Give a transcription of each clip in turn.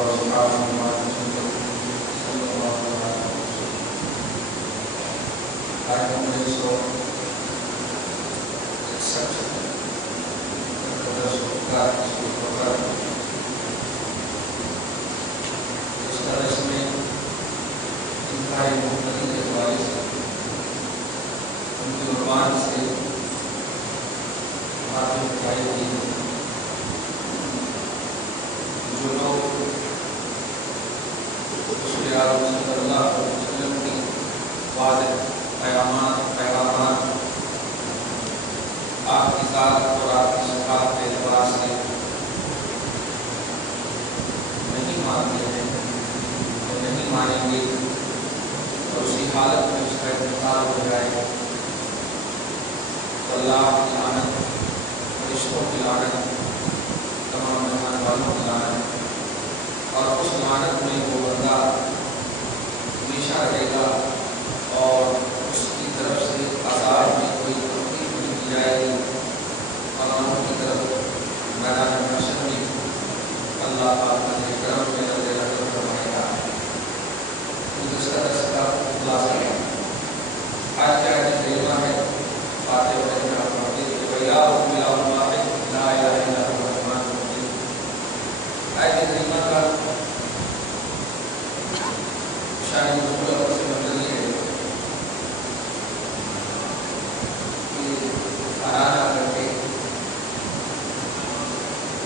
وأصحابه ما صلى الله عليه وسلم. آج 1961 میں انتہائی محبتی کے حوالے سے ان کی زبان سے باتیں بتائی گئی ہیں. جو لوگ رسول اعظم صلی اللہ علیہ وسلم کی واضح پیغامات آپ کی ذات اور آپ کی صفات کے اعتبار سے نہیں مانتے ہیں اور نہیں مانیں گے اور اسی حالت میں اس کا انتقال ہو جائے تو اللہ کی لعنت، فرشتوں کی لعنت، تمام جہان والوں کی لعنت، اور اس لعنت میں وہ بندہ ہمیشہ رہے گا اور اس کی طرف سے عذاب میں کوئی تخفیف نہیں کی جائے گی اور ان کی طرف میدان محشر میں اللہ پاک اپنے کرم میں نظر رکھ فرمائے گا. گزشتہ درس کا خلاصہ ہے. آج کا آیت کریمہ ہے فاتحہ وغیرہ پڑھتے ہیں وَإِلَٰهُكُمْ إِلَٰهٌ وَاحِدٌ لَا إِلَٰهَ إِلَّا هُوَ الرَّحْمَٰنُ الرَّحِيمُ. آیت کریمہ کا شان نزول اور سے مطلب یہ ہے کہ سالانہ کر کے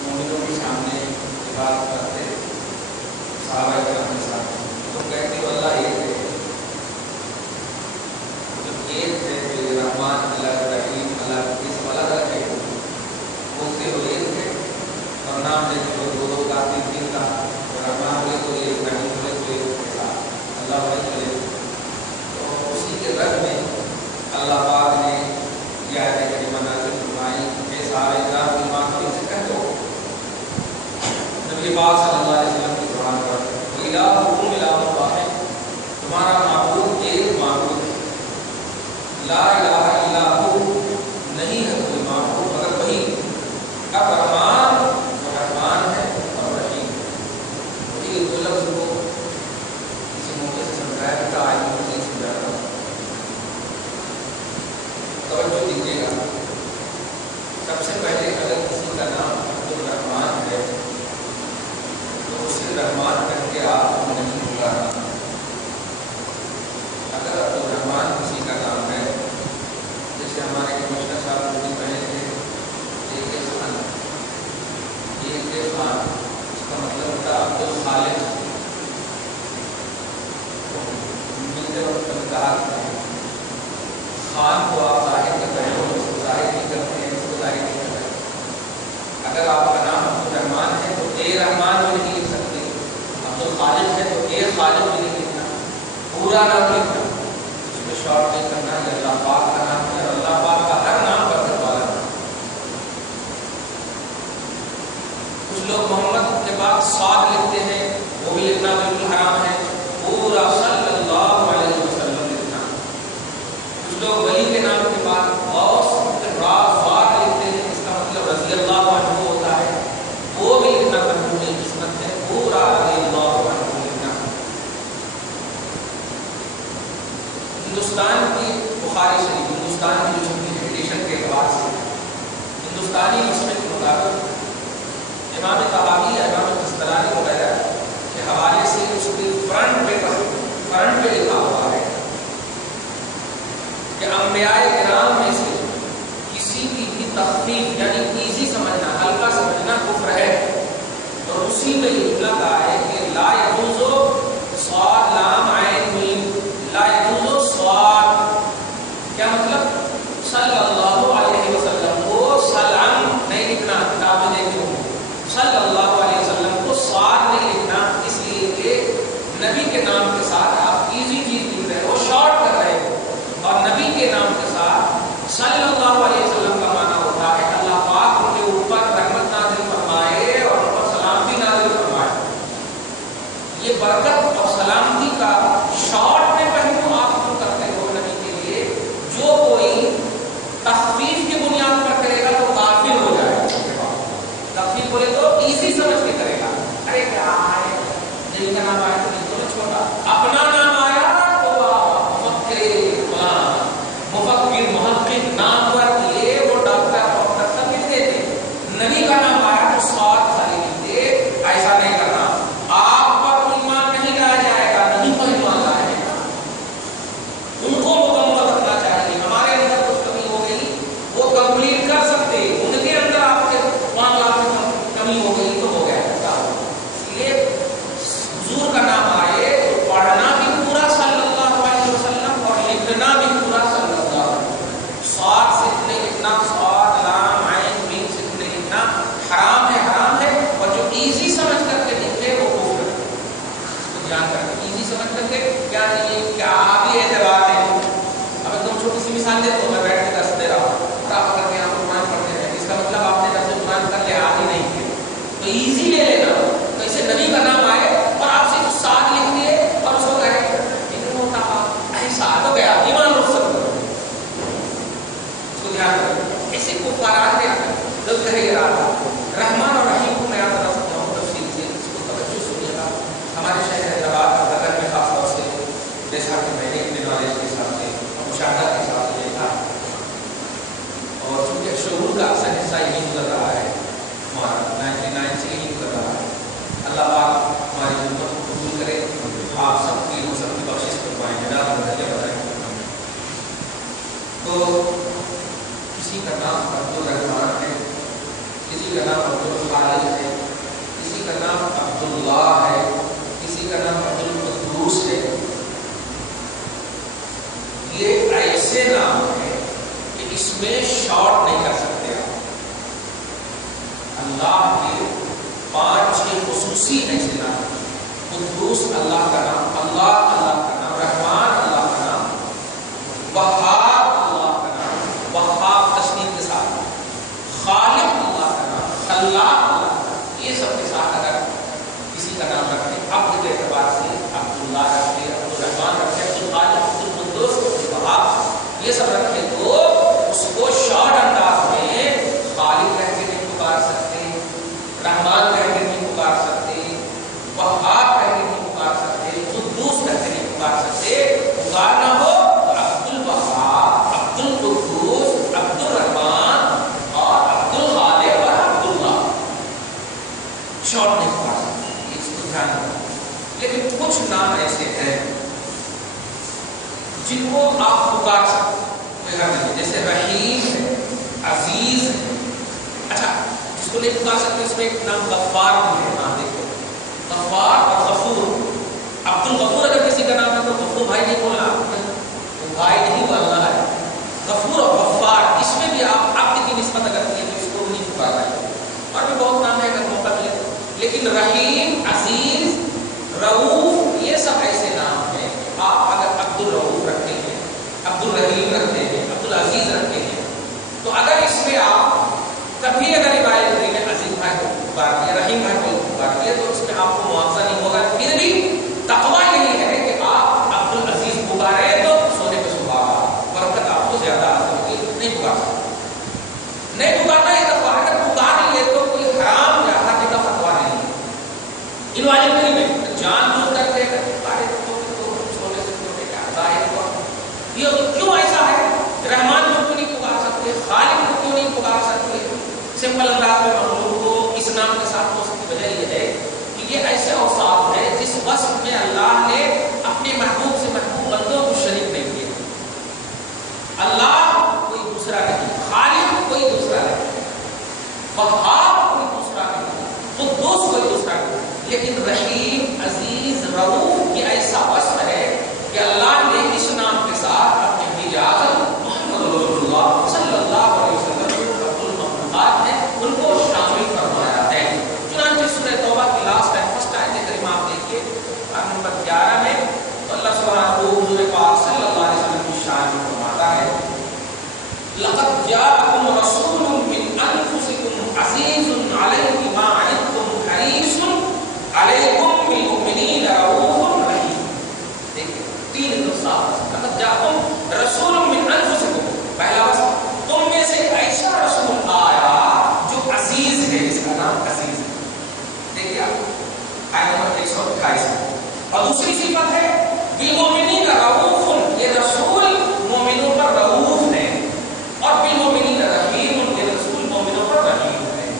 مومنوں کے سامنے بات کرتے صحابہ کرام کے ساتھ تو کہتے ہو اللہ ایک ہے. جب ایک ہے تو یہ رحمان اللہ رحیم اللہ یہ سب الگ الگ ہے بولتے ہو ایک ہے اور نام لیتے ہو دو کا تین کا رحمان ہوئے تو ایک رحیم ہوئے تو ایک ایسا اللہ ہوئے چلے. تو اسی کے رد میں اللہ پاک نے یہ آیت کریمہ نازل فرمائی کہ صحابہ کرام کی بات کو اسے کہہ دو. نبی پاک صلی اللہ علیہ وسلم کی زبان پر وَإِلَٰهُكُمْ إِلَٰهٌ وَاحِدٌ تمہارا معبود ایک معبود ہے. لا الہ الا ہو نہیں ہے کوئی معبود مگر وہی. اب رحمان وہ رحمان ہے اور رحیم وہی. دو لفظ کو کسی موقع سے سمجھایا تھا آج مجھے سمجھا رہا ہوں. توجہ دیجیے گا. سب سے پہلے اگر کسی کا نام عبد الرحمان ہے تو اسے رحمان کہہ کے آپ کو نہیں بلانا. اگر عبد الرحمان کسی کا نام ہے جیسے ہمارے کمشنر صاحب بھی کہے تھے ایک خان اس کا مطلب ہوتا ہے عبد الخالق. ملتے وقت کہا خان کو آپ ظاہر کرتے ہیں اور اس کو ظاہر نہیں کرتے ہیں اس کو ظاہر نہیں کرتے. اگر آپ کا نام عبد الرحمان ہے تو اے رحمان بھی نہیں لکھ سکتے. عبد الخالق ہے تو اے خالق بھی نہیں لکھنا. پورا نام لکھنا. اس میں شارٹ نہیں کرنا. یہ اللہ پاک کا نام ہے اور اللہ پاک کا ہر نام برکت والا نام. کچھ لوگ محمد کے بعد صاد لکھتے ہیں وہ بھی لکھنا بالکل حرام ہے. پورا صلی اللہ علیہ وسلم لکھنا. کچھ لوگ ولی کے نام کے بعد غوث راز لکھتے ہیں. اس کا مطلب رضی اللہ عنہ ہوتا ہے. وہ بھی لکھنا محمود قسمت ہے. پورا رضی اللہ عنہ لکھنا. ہندوستان کی بخاری شریف ہندوستان کی جو چھپی ایڈیشن کے اعتبار سے ہندوستانی نسخے کے مطابق امام طحاوی امام قسطلانی وغیرہ کے حوالے سے اس کی فرنٹ پہ لکھا ہوا ہے کہ انبیاء کرام میں سے کسی کی بھی تخفیف یعنی ایزی سمجھنا ہلکا سمجھنا کفر ہے. اور اسی میں یہ لکھا ہے کہ لا یجوز صاد لام عین میم لا یجوز صاد. کیا مطلب؟ صلی اللہ علیہ وسلم کو سلام نہیں لکھنا. کتاب میں دیکھیں صلی اللہ علیہ وسلم کو صاد نہیں لکھنا اس لیے کہ نبی کے نام کے ساتھ آپ ایزی چیز لکھ رہے ہو شارٹ کر رہے ہو. اور نبی کے نام کے ساتھ صلی اللہ علیہ وسلم کا معنی ہوتا ہے اللہ پاک ان کے اوپر رحمت نازل فرمائے اور ان پر سلامتی نازل فرمائے. یہ برکت اور سلامتی کا شارٹ میں پہلو آپ کیوں کرتے ہو نبی کے لیے؟ جو کوئی تخفیف کی بنیاد پر کرے گا تو کافر ہو جائے گا. تخفیف بولے تو ایزی سمجھ کے کرے گا. ارے کیا ہے اسی ایسے نام قدوس اللہ کا نام، اللہ اللہ کا نام، رحمان اللہ کا نام، وہاب اللہ کا نام، وہاب تشدید کے ساتھ، خالق اللہ کا نام، خلاق اللہ کا نام، یہ سب کے ساتھ اگر کسی کا نام رکھتے عبد کے اعتبار سے عبداللہ رکھتے، عبدالرحمان رکھتے، عبدالخالق، عبدالقدوس، عبدالوہاب، یہ سب رکھتے تو اس کو شارٹ انداز میں خالق کہہ کے نہیں پکار سکتے، رحمان کہہ کے نہیں پکار سکتے، وہاب کہہ کے نہیں پکار سکتے، قدوس کہہ کے نہیں پکار سکتے، پکارنا ہو تو عبدالوہاب، عبدالقدوس، عبدالرحمان اور عبدالخالق اور عبداللہ، شارٹ نہیں پکار سکتے، اس کو دھیان رکھنا۔ لیکن کچھ نام ایسے ہیں جن کو آپ پکار سکتے، جیسے رحیم ہے، عزیز ہے، اچھا جس کو نہیں پکار سکتے اس میں ایک نام غفار بھی ہے، نام دیکھو غفار اور غفور، عبدالغفور اگر کسی کا نام ہے تو غفور بھائی نہیں بولنا، وہ بھائی نہیں وہ اللہ ہے، غفور اور غفار اس میں بھی آپ عبد کی نسبت اگر کیے تو اس کو نہیں پکارنا ہے، اور بھی بہت نام ہے اگر موقع ملے، لیکن رحیم، عزیز، رؤوف یہ سب ایسے نام ہیں آپ اگر عبدالرؤوف رکھتے ہیں، عبدالرحیم رکھتے ہیں، عبدالعزیز رکھتے ہیں، تو اگر اس میں آپ کبھی اگر روایت کریں گے عزیز بھائی کو پکار دیا، رحیم بھائی کو پکار دیا تو اس میں آپ کو معاوضہ نہیں ہوگا، پھر بھی تقویٰ یہی ہے کہ آپ عبدالعزیز پکاریں تو سونے پہ سہاگا، برکت آپ کو زیادہ حاصل ہوگی، نہیں پکار سکتے، نہیں پکارنا یہ تقویٰ، اگر پکار لیے تو کوئی حرام یا حرام کا فتویٰ نہیں ہے، ان والے میں جان بوجھ کر کے پکارے تو چھوٹے سے چھوٹے کا ظاہر ہوا، یہ کیوں ایسا ہے؟ رحمان کو کیوں نہیں پکار سکتے، خالق کو کیوں نہیں پکار سکتے؟ سمپل انداز میں مخلوق کو اس نام کے ساتھ اس کی وجہ یہ ہے کہ یہ ایسے اوصاف ہے جس وصف میں اللہ نے اپنے محبوب سے محبوب بندوں کو شریک نہیں کیا، اللہ کوئی دوسرا نہیں، خالق کوئی دوسرا نہیں، وہاب کوئی دوسرا نہیں، قدوس کوئی دوسرا نہیں، لیکن رحیم، عزیز، رؤوف یہ ایسا وصف ہے کہ اللہ نے اس نام کے ساتھ اپنے حجاز محمد رسول اللہ صلی اللہ علیہ وسلم جو عبد المخلوقات ہیں ان کو شامل فرمایا ہے۔ چنانچہ سورہ توبہ کی لاسٹ ہے، فرسٹ آیت کریمہ آپ دیکھیے آیت نمبر 11 میں، تو اللہ سبحانہ و حضور پاک صلی اللہ علیہ وسلم کی شان میں فرماتا ہے لقد جاءکم رسول من انفسکم عزیز علیہ ما عنتم حریص علیکم بالمؤمنین رؤوف رحیم۔ دیکھیں تین اتصال، لقد جاءکم رسول من انفسکم، پہلا بس تم میں سے ایسا رسول آیا جو عزیز ہے، جس کا نام عزیز ہے، دیکھیے آپ آیت نمبر 128 اور دوسری صفت ہے بالمؤمنین رؤوف، یہ رسول مومنوں پر رؤوف ہے، اور بالمؤمنین رحیم، یہ رسول مومنوں پر رحیم ہے۔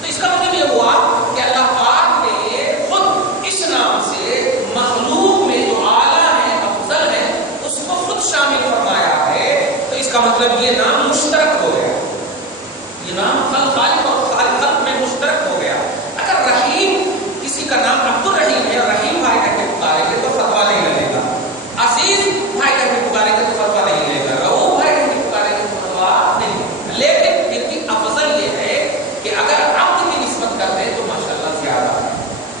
تو اس کا مطلب یہ ہوا کہ اللہ پاک نے خود اس نام سے مخلوق میں جو اعلیٰ ہے، افضل ہے، اس کو خود شامل فرمایا ہے، تو اس کا مطلب یہ نام مشترک ہو گیا، یہ نام خالق اور خالق میں مشترک ہو گیا۔ اگر رحیم کسی کا نام عبدالرحیم ہے اور رحیم بھائی کہہ کے پکاریں گے تو فتویٰ نہیں لگے گا، عزیز بھائی کہہ کے پکاریں گے تو فتویٰ نہیں لگے گا، رؤوف بھائی کہہ کے پکاریں گے تو فتویٰ نہیں لگے گا، لیکن پھر بھی افضل یہ ہے کہ اگر عبد کی نسبت کرتے ہیں تو ماشاءاللہ زیادہ ہے،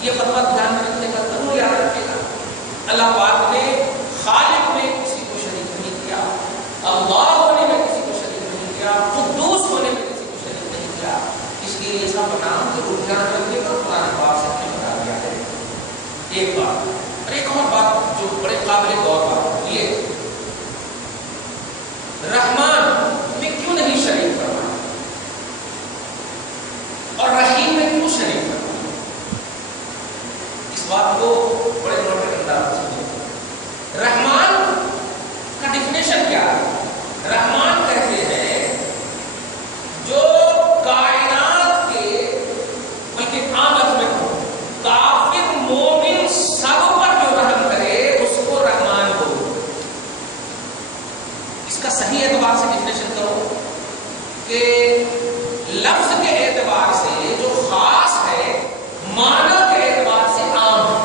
یہ فتویٰ دھیان میں رکھنے کا ضرور یاد رکھے گا۔ اللہ پاک نے خالق میں کسی کو شریک نہیں کیا، اللہ ہونے میں کسی کو شریک نہیں کیا، قدوس ہونے میں کسی کو شریک نہیں کیا، اس لیے یہ سب نام ضرور دھیان رکھے گا، قرآن پاک سے ہمیں بتا دیا ہے۔ ایک بات اور ایک اور بات جو بڑے قابل غور بات، یہ رحمان میں کیوں نہیں شریک فرمایا اور رحیم میں کیوں شریک فرمایا، اس بات کو بڑے موٹے انداز سے سمجھیں۔ رحمان کا ڈیفینیشن کیا ہے؟ رحمان کہتے ہیں جو کائنات کے، بلکہ عام لفظ میں کافر مومن سب پر جو رحم کرے اس کو رحمان بولو۔ اس کا صحیح اعتبار سے ڈیفینیشن کرو کہ لفظ کے اعتبار سے جو خاص ہے، معنی کے اعتبار سے عام ہے۔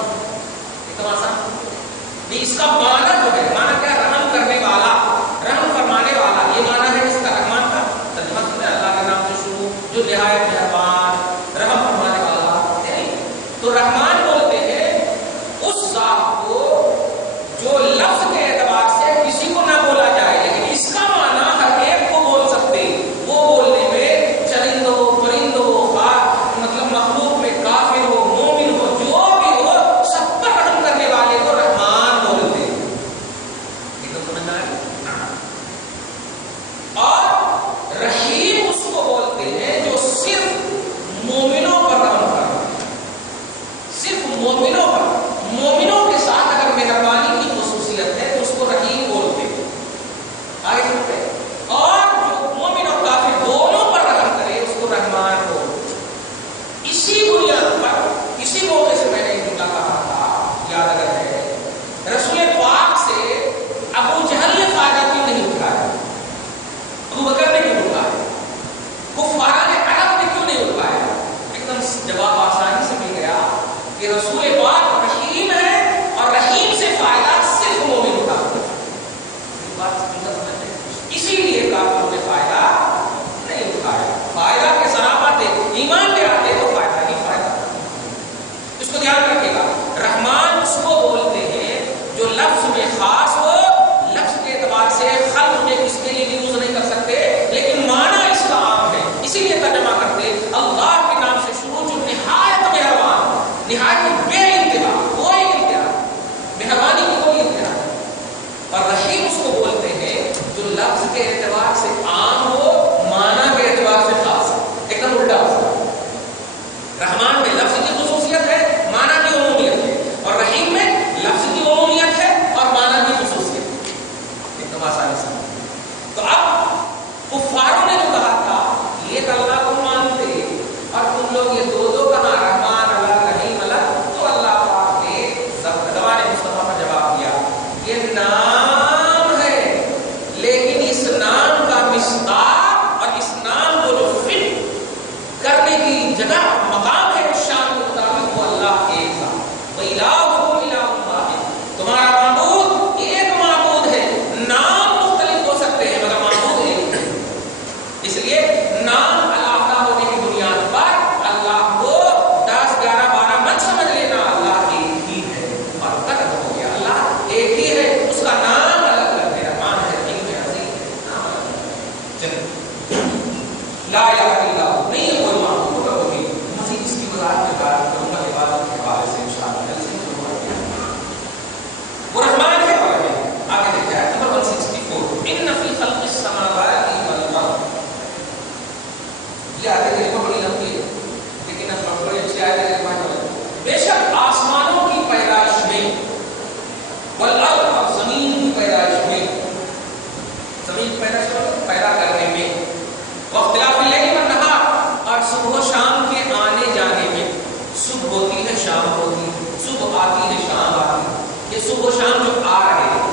وَإِلَٰهُكُمْ إِلَٰهٌ وَاحِدٌ، تمہارا معبود ایک معبود ہے، نام مختلف ہو سکتے ہیں مگر معبود ایک ہے۔ اس لیے نام علیحدہ ہونے کی بنیاد پر اللہ کو 10 11 12 مت سمجھ لینا، اللہ ایک ہی ہے، اور ختم ہو گیا۔ اللہ ایک ہی ہے، اس کا نام الگ الگ ہے، رحمان ہے، رحیم ہے، عزیز ہے، نام الگ ہے۔ چلیے، لا الہ الا اللہ، نہیں ہے کوئی معبود مگر وہی۔ مزید اس کی وضاحت میں بات کروں گا عبادت کے حوالے سے انشاءاللہ، کل سے شروع ہوگی۔ وہ رحمان ہے اور ہے۔ آگے دیکھتے ہیں نمبر 164، ان فی خلق السماوات والارض، یہ آیت ہے بڑی لمبی ہے لیکن بڑی اچھی آیت ہے۔ بے شک آسمانوں کی پیدائش میں، والارض، اور زمین کی پیدائش میں، زمین کی پیدائش میں پیدا کرنے میں، واختلاف اللیل والنہار، اور صبح و شام کے آنے جانے میں، صبح ہوتی ہے شام ہوتی ہے، صبح آتی ہے شام آتی ہے، یہ صبح و شام جو آ رہے ہیں،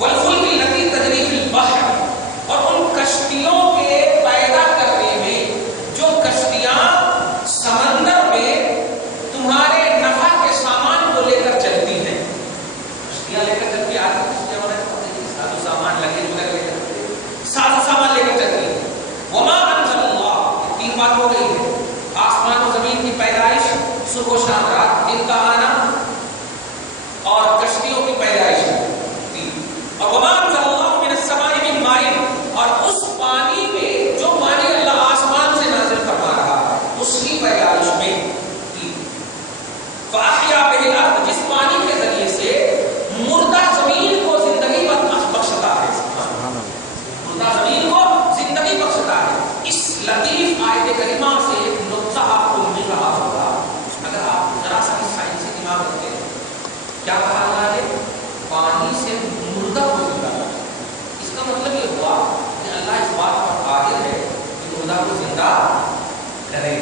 والفلک التی تجری فی البحر، اور ان کشتیوں کے پیدا کرنے میں جو کشتیاں سمندر میں تمہارے نفع کے سامان کو لے کر چلتی ہیں، کشتیاں لے کر چلتی، آج کی کشتیاں سازو سامان لگے لے کر سازو سامان لے کر چلتی ہیں۔ وما انزل اللہ، یہ 3 بات ہو گئی ہے، آسمان و زمین کی پیدائش، صبح و شام رات دن کا آنا، اور کشتیوں کی پیدائش، اور وما انزل اللہ من السماء من ماء، اور اس پانی میں جو پانی اللہ آسمان سے نازل فرما رہا ہے اس کی پیدائش میں، فاحیا بہ الارض، جس پانی کے ذریعے سے مردہ زمین کو زندگی بخشتا ہے، مردہ زمین کو زندگی بخشتا ہے۔ اس لطیف آیت کریمہ سے ایک نقطہ آپ کو مل رہا ہوگا، اگر آپ ذرا سا سائنسی دماغ رکھتے ہیں، کیا کہا اللہ نے؟ پانی سے مردہ کو زندہ کرتا ہے۔ اس کا مطلب یہ ہوا کہ اللہ اس بات پر قادر ہے کہ مردہ کو زندہ کرے،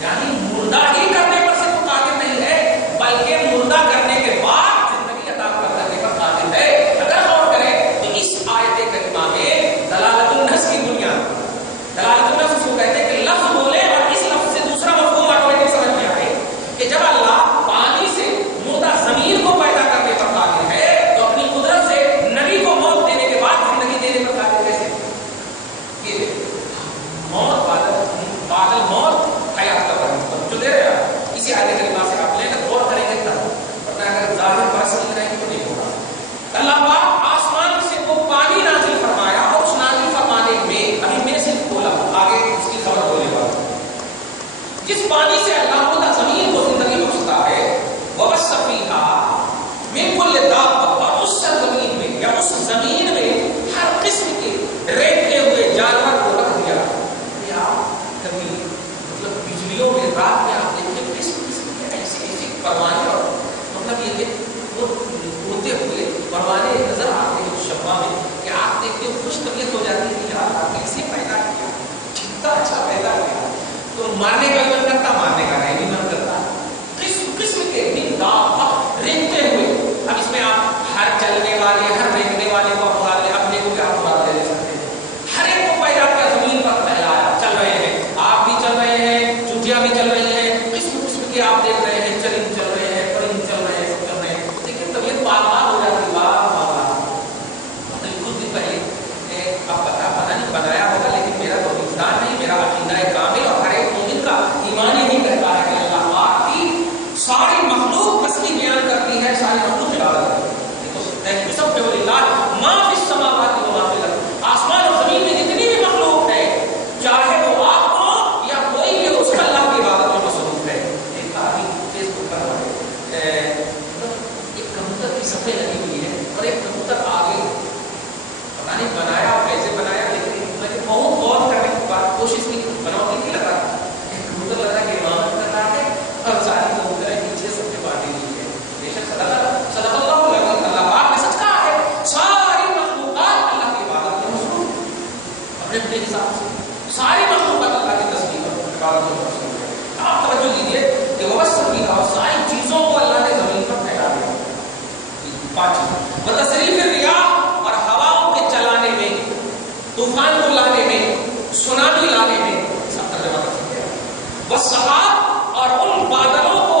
یعنی مردہ ہی کرنے پر صرف قادر نہیں ہے بلکہ مردہ کرنے کے بعد زندگی عطا کرنے پر قادر ہے۔ اگر غور کریں تو اس آیت کریمہ میں دلالت النص کی بنیاد، دلالت النص اس کو کہتے ہیں کہ لفظ بولے اور اس لفظ سے دوسرا مفہوم آٹومیٹک سمجھ میں آئے کہ جب اللہ پانی سے مردہ زمین کو پیدا کرنے پر قادر ہے تو اپنی قدرت سے نبی کو موت دینے کے بعد زندگی دینے پر قادر کیسے؟ یہ موت بادل موت حیات کا برابر جو دے رہے ہیں، اسی آیت کریمہ سے آپ لے کر غور کریں گے تب، ورنہ اگر ظاہر پر سمجھ رہے ہیں تو نہیں ہوگا۔ اللہ پاک آسمان سے وہ پانی نازل فرمایا، اور اس نازل فرمانے میں ابھی میں صرف بولا، آگے اس کی خبر بولے گا، جس پانی سے اللہ تعالیٰ زمین کو زندگی بخشتا ہے، وبث فیہا من کل دابہ، اور اس زمین میں یا اس زمین میں ہر قسم کے ریٹھے ہوئے جانور کو رکھ دیا۔ کبھی مطلب بجلیوں میں رات میں آپ دیکھیں قسم کے ایسی پروانے، اور مطلب یہ کہ وہ اڑتے ہوئے پروانے نظر آتے ہیں اس شبہ میں کہ آپ دیکھتے ہو خوش طبیعت ہو جاتی ہے کہ یار آپ کیسے پیدا کیا، کتنا اچھا پیدا کیا، تو مارنے کا من کرتا، مارنے کا نہیں بھی من کرتا۔ قسم کے ریتتے ہوئے، اب اس میں آپ ہر چلنے والے، ہر ریتنے والے کو اپنا لے، اپنے کو کیا اپنا لے سکتے ہیں، ہر ایک کو پیدا کیا، زمین پر پھیلایا، چل رہے ہیں، آپ بھی چل رہے ہیں، چونٹیاں بھی چل رہی ہیں، قسم کے آپ دیکھ رہے ہیں، چرند چل رہے ہیں، پرند چل رہے ہیں، سب چل رہے ہیں، لیکن طبیعت بار بار ہو جاتی ہے، کچھ دن پہلے اب پتہ نہیں بنایا ہوگا، لیکن میرا تو وجدان نہیں، میرا عقیدہ کامل اور ہر ایک مومن کا ایمان ہی کہتا ہے کہ اللہ پاک کی ساری مخلوق تسبیح بیان کرتی ہے، ساری مخلوق عبادت کرتی ہے۔ سب کے اللہ ما فی السماوات و ما فی الارض، آسمان اور زمین میں جتنی بھی مخلوق ہے، چاہے وہ آپ ہو یا کوئی بھی، اس کا اللہ کی عبادت میں مصروف ہے۔ ایک آدمی فیس بک پر ایک کبوتر کی صفحے لگی ہوئی ہے اور ایک کبوتر آگے، پتہ نہیں بنایا کیسے بنایا، لیکن میں نے بہت غور کرنے کی بات کوشش کی، بناؤ نہیں لگا، ایک کبوتر لگ رہا ہے کہ امامت کر رہا ہے اور ساری کبوتر پیچھے سب کے باتیں ہوئی ہے۔ بے شک صدق اللہ العظیم، اللہ پاک نے سچ کہا ہے، ساری مخلوقات اللہ کی عبادت میں مصروف ہے، اپنے حساب سے ساری مخلوقات اللہ کی تسبیح اور عبادت میں مصروف ہے۔ آپ توجہ دیجیے کہ وبث فیہا، اور ساری چیزوں کو اللہ نے زمین پر پھیلا دیا۔ 5 وتصریف الریاح، اور ہواؤں کے چلانے میں، طوفان کو لانے میں، سونامی لانے میں، سب ترجمہ کر سکتے ہیں۔ والسحاب، اور ان بادلوں کو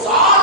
7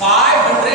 500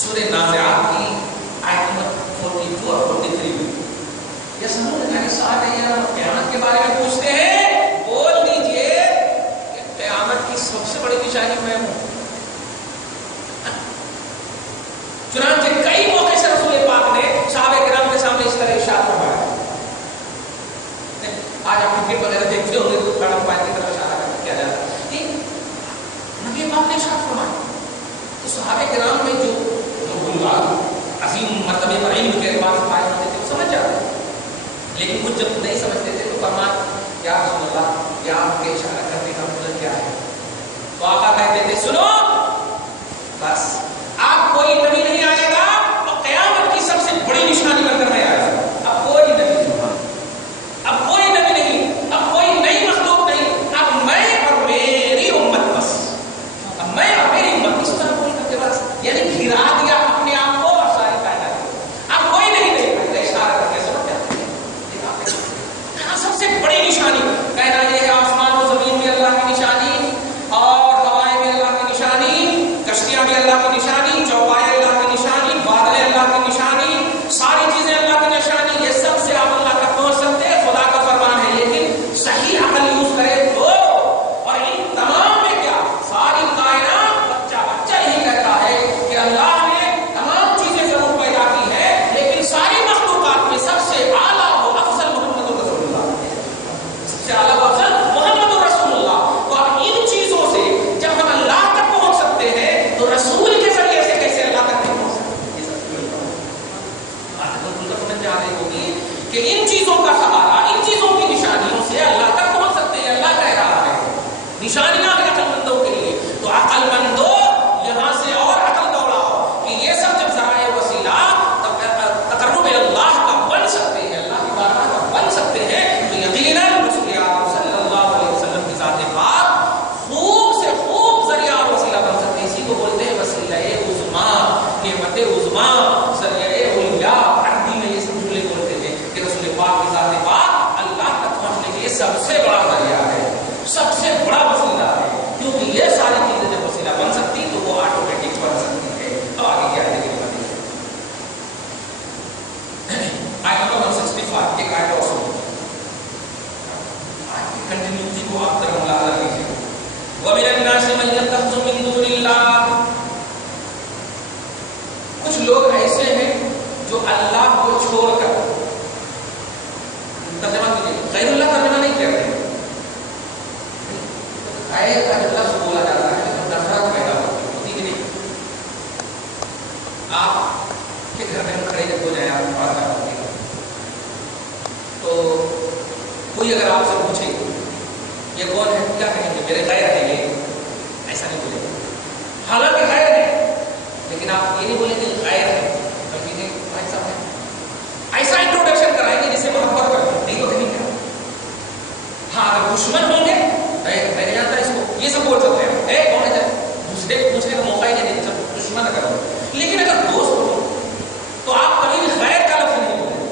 سورہ نازعات کی آیت نمبر 42 اور 43 میں یہ سمجھ میں صاحب ہے یار قیامت کے بارے میں پوچھتے ہیں، بول دیجئے کہ قیامت کی سب سے بڑی نشانی میں ہوں۔ چنانچہ کئی موقع سے رسول پاک نے صحابہ کرام کے سامنے اس طرح ارشاد فرمایا۔ آج آپ کرکٹ وغیرہ دیکھتے ہوں گے تو کھڑا پائے کی طرف اشارہ کیا جاتا ہے، نبی پاک نے ارشاد فرمایا تو صحابہ کرام میں جو عظیم مرتبے پر علم کے بعد فائدہ ہوتے تھے وہ سمجھ جاتے ہیں، لیکن کچھ جب نہیں سمجھتے تھے تو فرمایا یا رسول اللہ یا آپ کے اشارہ کرنے کا مطلب کیا ہے؟ تو آقا کہتے تھے سنو بس آپ کوئی نبی نہیں آئے گا تو قیامت کی سب سے بڑی نشانی بن کر میں آئے گا۔ اب کوئی نبی نہیں، اب کوئی نبی نہیں، اب کوئی نئی مخلوق نہیں، اب میں اور میری امت بس، اب میں اور میری امت اس طرح کوئی کرتے بس، یعنی گھرا دیا اپنے آپ کو اور ساری کائنات، اب کوئی نہیں دے گا اشارہ کر کے سمجھ جاتے ہیں۔ سب سے بڑی نشانی کہنا یہ ہے آسمان و زمین میں اللہ کی نشانی اور ہوائیں میں اللہ کی نشانی، کشتیاں بھی اللہ کی نشانی، چوپائے اللہ کی نشانی، بادلیں اللہ کی نشانی، ساری چیزیں اللہ کی نشانی، یہ سب سے آپ اللہ تک پہنچ سکتے ہیں، خدا کا فرمان ہے، لیکن صحیح عقل یوز کرے تو۔ اور ان تمام میں کیا ساری کائنات بچہ بچہ یہی کہتا ہے کہ اللہ نے تمام چیزیں ضرور پیدا کی ہے، لیکن ساری مخلوقات میں سب سے اعلیٰ و افضل محمد رسول اللہ، سب سے اعلیٰ و افضل محمد رسول اللہ۔ تو اب ان چیزوں سے جب ہم اللہ تک پہنچ سکتے ہیں تو رسول کے ذریعے سے کیسے اللہ تک نہیں پہنچ سکتے؟ یہ سب سے بات سمجھ آ رہی ہوگی کہ ان چیزوں کا سہارا، ان چیزوں کی نشانیوں سے اللہ تک پہنچ سکتے ہیں، اللہ کہہ رہا ہے نشانیاں ہیں عقل مندوں کے لیے، تو عقل مندوں یہاں سے اور عقل دوڑاؤ کہ یہ سب جب ذرائع وسیلہ تقرب اللہ کا بن سکتے ہیں، اللہ کی بارگاہ کا بن سکتے ہیں، تو یقیناً رسول اکرم صلی اللہ علیہ وسلم کی ذات پاک خوب سے خوب ذریعہ اور وسیلہ بن سکتے ہیں۔ اسی کو بولتے ہیں وسیلہ عظمیٰ، نعمت عظمیٰ، ذریعہ علیا، عربی میں یہ سب جملے بولتے ہیں کہ رسول پاک کی ذات پاک اللہ تک پہنچنے کے لیے سب سے بڑا ذریعہ ہے، سب سے بڑا وسیلہ ہے، کیونکہ یہ ساری چیزیں جب وسیلہ بن سکتی تو وہ آٹومیٹک بن سکتی ہے۔ اب آگے کیا ہے دیکھیں آیت نمبر 165 ایک آیت اور سنو، آیت کی کنٹینیوٹی کو آپ ذرا ملاحظہ کیجیے۔ وَمِنَ النَّاسِ مَن يَتَّخِذُ مِن دُونِ اللَّهِ، کچھ لوگ ایسے ہیں جو اللہ کو چھوڑ کر، ترجمہ کیجیے، غیر اللہ ترجمہ نہیں کرتے، غیر کا جب لفظ بولا جاتا ہے تو نفرت پیدا ہوتی ہے، نہیں؟ آپ کے گھر میں کھڑے جب ہو جائیں آپ پاس آ ہوتی ہے تو کوئی اگر آپ سے پوچھے یہ کون ہے کیا کہیں گے؟ میرے غیر ہے، یہ ایسا نہیں بولے گا، حالانکہ غیر ہے، لیکن آپ یہ نہیں بولیں گے غیر ہے، بلکہ ایسا ہے، ایسا انٹروڈکشن کرائیں گے جسے محبت کرتے نہیں ہوتے نہیں کیا۔ ہاں اگر دشمن ہوں گے میں نہیں جانتا اس کو، یہ سب بول سکتے ہیں، اے کون ہے، دوسرے کو پوچھنے کا موقع ہی نہیں دیتے جب دشمن اگر ہو، لیکن اگر دوست ہو تو آپ کبھی بھی غیر کا لفظ نہیں بولیں۔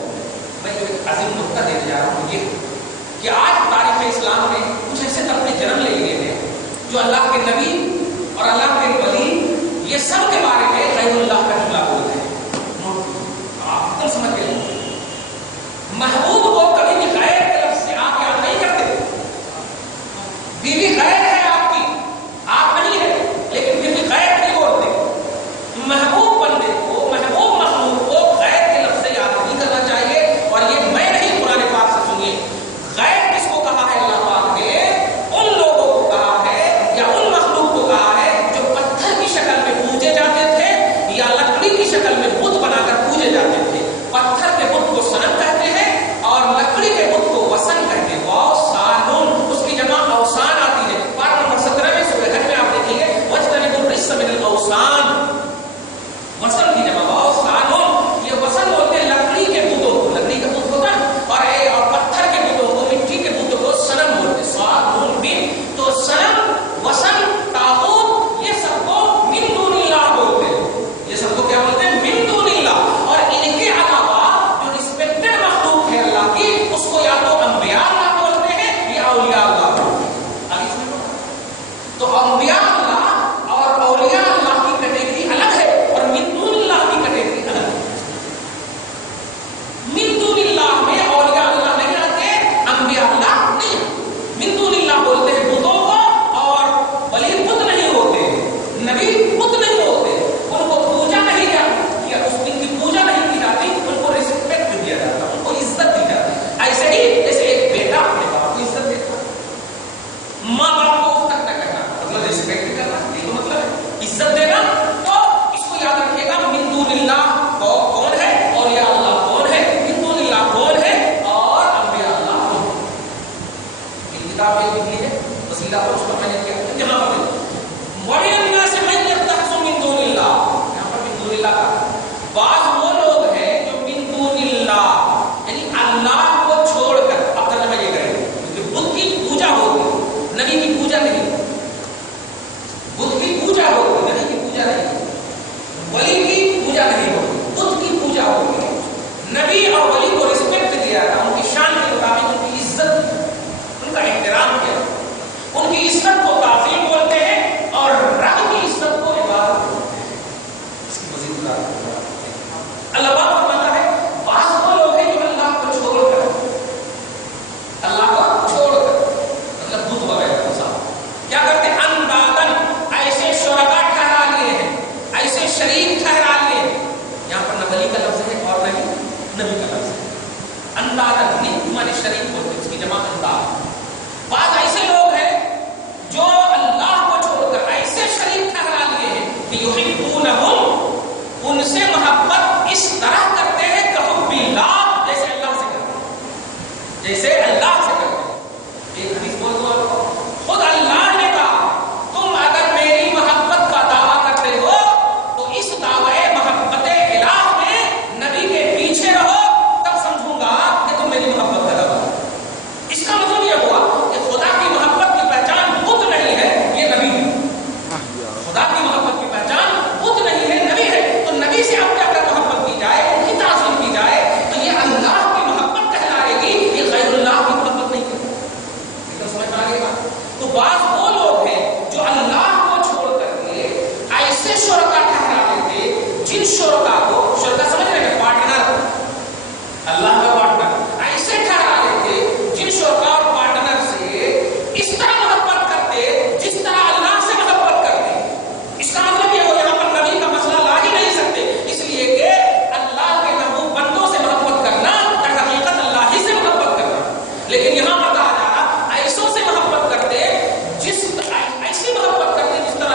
میں جو ایک عظیم نقطہ دینے جا رہا ہوں یہ کہ آج تاریخ اسلام میں کچھ ایسے طبقے جنم لے لیے ہیں جو اللہ کے نبی اور اللہ کے ولی یہ سب کے بارے میں غیر اللہ کا جملہ بولتے ہیں۔ آپ تو سمجھ گئے، محبوب کو کبھی بھی غیر کے لفظ سے آپ یاد نہیں کرتے، بیوی غیر ہے آپ کی، آپ نہیں ہے، لیکن پھر بھی غیر نہیں بولتے، اللہ پاک فرماتا ہے بعض وہ لوگ ہیں جو اللہ کو چھوڑ کر مطلب بت وغیرہ کو کیا کرتے ہیں؟ اندادن، ایسے شرکا ٹھہرا لیے ہیں، ایسے شریک ٹھہرا لیے ہیں. یہاں پر نہ ولی کا لفظ ہے اور نہ ہی نبی کا لفظ ہے. اندادن نت مانے شریک بولتے ہیں، اس کی جمع انداد. بعض ایسے لوگ ہیں جو اللہ کو چھوڑ کر ایسے شریک ٹھہرا لیے ہیں کہ یحبونہم، ان سے محبت اس طرح کرتے ہیں کہ حب اللہ، جیسے اللہ سے کرتے ہیں، جیسے اللہ سے کرتے ہیں. ایک حدیث بول دو آپ کو، خود اللہ نے کہا تم اگر میری محبت کا دعویٰ کرتے ہو تو اس دعوے محبت الہ میں نبی کے پیچھے رہو، تب سمجھوں گا کہ تم میری محبت کا دعویٰ. اس کا مطلب یہ ہوا کہ خدا کی محبت کی پہچان بت نہیں ہے، یہ نبی ہے. خدا کی محبت کی پہچان بت نہیں ہے، نبی ہے. تو نبی سے اب اگر محبت کی جائے، ان کی تعظیم کی جائے تو یہ اللہ کی محبت کہلائے گی، یہ غیر اللہ کی محبت نہیں ہے. سمجھ میں آ گئی بات؟ تو بعض وہ لوگ ہیں جو اللہ کو چھوڑ کر کے ایسے شرکا ٹھہرا لیتے جن شرکا